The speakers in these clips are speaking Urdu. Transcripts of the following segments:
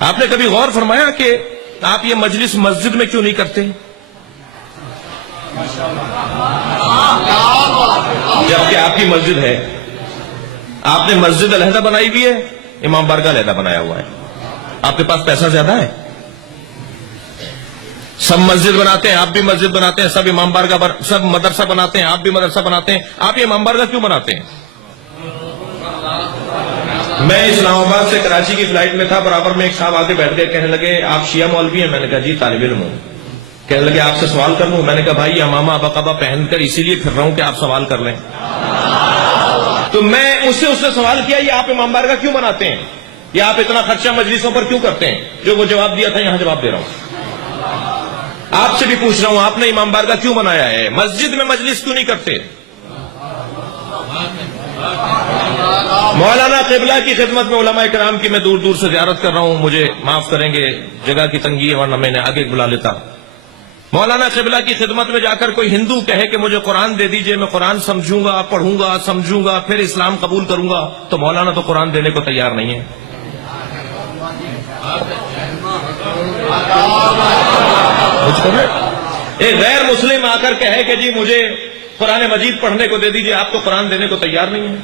آپ نے کبھی غور فرمایا کہ آپ یہ مجلس مسجد میں کیوں نہیں کرتے؟ جبکہ آپ کی مسجد ہے، آپ نے مسجد علیحدہ بنائی ہوئی ہے، امام بارگاہ علیحدہ بنایا ہوا ہے. آپ کے پاس پیسہ زیادہ ہے؟ سب مسجد بناتے ہیں، آپ بھی مسجد بناتے ہیں، سب امام بارگاہ سب مدرسہ بناتے ہیں، آپ بھی مدرسہ بناتے ہیں، آپ یہ امام بارگاہ کیوں بناتے ہیں؟ میں اسلام آباد سے کراچی کی فلائٹ میں تھا، برابر میں ایک صاحب آگے بیٹھ گئے، کہنے لگے آپ شیعہ مولوی ہیں؟ میں نے کہا جی طالب علم ہوں. کہنے لگے آپ سے سوال کر لوں؟ میں نے کہا بھائی امامہ ابا پہن کر اسی لیے پھر رہا ہوں کہ آپ سوال کر لیں. تو میں اس سے سوال کیا یہ آپ امام بارگاہ کیوں بناتے ہیں، یا آپ اتنا خرچہ مجلسوں پر کیوں کرتے ہیں؟ جو وہ جواب دیا تھا یہاں جواب دے رہا ہوں. آپ سے بھی پوچھ رہا ہوں آپ نے امام بارگاہ کیوں بنایا ہے؟ مسجد میں مجلس کیوں نہیں کرتے؟ مولانا قبلہ کی خدمت میں علماء کرام کی میں دور دور سے زیارت کر رہا ہوں، مجھے معاف کریں گے جگہ کی تنگی ہے ورنہ میں نے آگے بلا لیتا. مولانا قبلہ کی خدمت میں جا کر کوئی ہندو کہے کہ مجھے قرآن دے دیجئے، میں قرآن سمجھوں گا، پڑھوں گا، سمجھوں گا، پھر اسلام قبول کروں گا، تو مولانا تو قرآن دینے کو تیار نہیں ہے. ایک غیر مسلم آ کر کہے کہ جی مجھے قرآن مجید پڑھنے کو دے دیجئے، آپ تو قرآن دینے کو تیار نہیں ہے.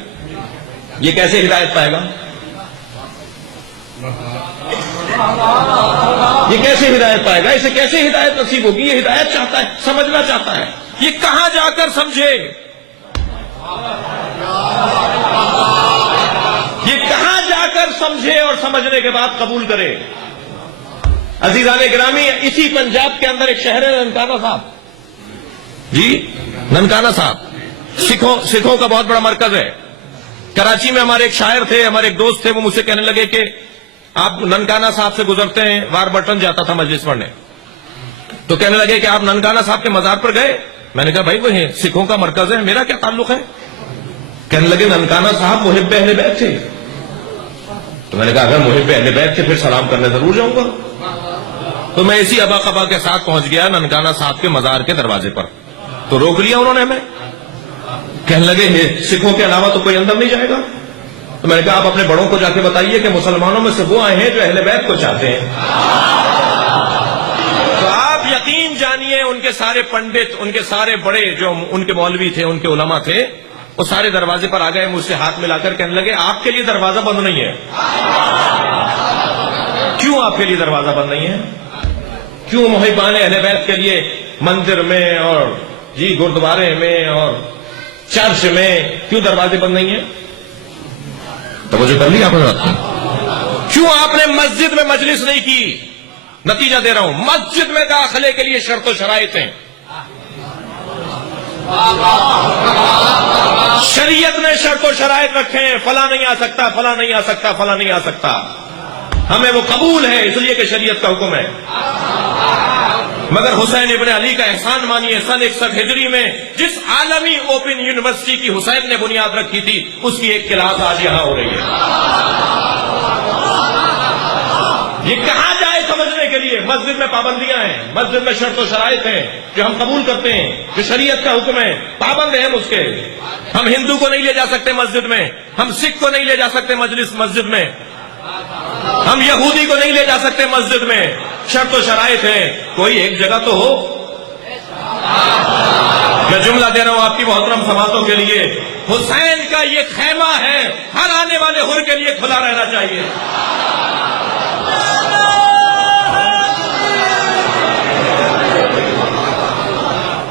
یہ کیسے ہدایت پائے گا؟ یہ کیسے ہدایت پائے گا؟ اسے کیسے ہدایت نصیب ہوگی؟ یہ ہدایت چاہتا ہے، سمجھنا چاہتا ہے، یہ کہاں جا کر سمجھے؟ یہ کہاں جا کر سمجھے اور سمجھنے کے بعد قبول کرے؟ عزیزان گرامی، اسی پنجاب کے اندر ایک شہر ہے ننکانہ صاحب، جی ننکانہ صاحب سکھوں کا بہت بڑا مرکز ہے. کراچی میں ہمارے ایک شاعر تھے، ہمارے ایک دوست تھے، وہ مجھ سے کہنے لگے کہ آپ ننکانہ صاحب سے گزرتے ہیں، وار بٹن جاتا تھا مجلس پڑھنے، تو کہنے لگے کہ آپ ننکانہ صاحب کے مزار پر گئے؟ میں نے کہا بھائی وہ سکھوں کا مرکز ہے، میرا کیا تعلق ہے؟ کہنے لگے ننکانہ صاحب محب اہل بیت تھے. تو میں نے کہا اگر محب اہل بیت تھے پھر سلام کرنے ضرور جاؤں گا. تو میں اسی ابا قبا کے ساتھ پہنچ گیا ننکانہ صاحب کے مزار کے دروازے پر، تو روک لیا انہوں نے ہمیں. کہنے لگے سکھوں کے علاوہ تو کوئی اندر نہیں جائے گا. تو میں نے کہا آپ اپنے بڑوں کو جا کے بتائیے کہ مسلمانوں میں سے وہ آئے ہیں جو اہل بیت کو چاہتے ہیں. تو آپ یقین جانیے ان کے سارے پنڈت، ان کے سارے بڑے جو ان کے مولوی تھے، ان کے علماء تھے، وہ سارے دروازے پر آ گئے، مجھ سے ہاتھ ملا کر کہنے لگے آپ کے لیے دروازہ بند نہیں ہے. کیوں آپ کے لیے دروازہ بند نہیں ہے؟ کیوں محبان اہل بیت کے لیے مندر میں اور جی گردوارے میں اور چرچ میں کیوں دروازے بند نہیں ہیں؟ توجہ کر لی آپ نے؟ کیوں آپ نے مسجد میں مجلس نہیں کی؟ نتیجہ دے رہا ہوں، مسجد میں داخلے کے لیے شرط و شرائط ہیں. شریعت نے شرط و شرائط رکھے ہیں، فلاں نہیں آ سکتا، فلاں نہیں آ سکتا، فلاں نہیں آ سکتا. ہمیں وہ قبول ہے اس لیے کہ شریعت کا حکم ہے. مگر حسین ابن علی کا احسان مانیے، سن 61 ہجری میں جس عالمی اوپن یونیورسٹی کی حسین نے بنیاد رکھی تھی، اس کی ایک کلاس آج یہاں ہو رہی ہے. یہ کہاں جائے سمجھنے کے لیے؟ مسجد میں پابندیاں ہیں، مسجد میں شرط و شرائط ہیں جو ہم قبول کرتے ہیں، جو شریعت کا حکم ہے، پابند ہیں ہم اس کے. ہم ہندو کو نہیں لے جا سکتے مسجد میں، ہم سکھ کو نہیں لے جا سکتے مسجد میں، ہم یہودی کو نہیں لے جا سکتے مسجد میں. شرط و شرائط ہے، کوئی ایک جگہ تو ہو. میں جملہ دے رہا ہوں آپ کی محترم سماعتوں کے لیے، حسین کا یہ خیمہ ہے، ہر آنے والے حر کے لیے کھلا رہنا چاہیے.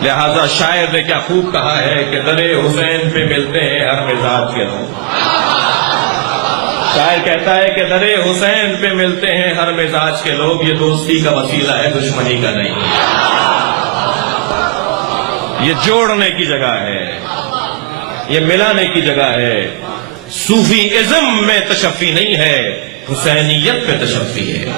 لہذا شاعر نے کیا خوب کہا ہے کہ درے حسین پہ ملتے ہیں ہر مزاج کے لوگ. شاعر کہتا ہے کہ درے حسین پہ ملتے ہیں ہر مزاج کے لوگ، یہ دوستی کا وسیلہ ہے، دشمنی کا نہیں. یہ جوڑنے کی جگہ ہے، یہ ملانے کی جگہ ہے. صوفی ازم میں تشفی نہیں ہے، حسینیت پہ تشفی ہے.